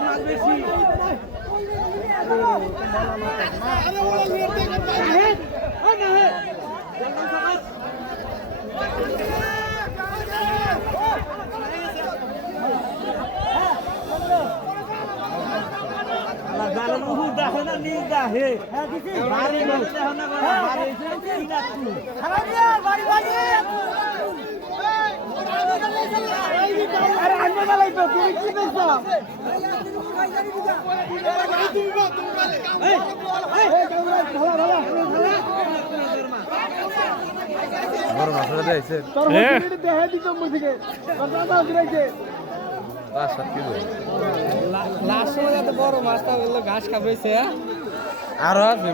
মাছ বেশি বড় দিয়েছে পাঁচ সাত কিলো লাস্ট সময় এত বড় মাছটা ঘাস খাবেছে আরও আছে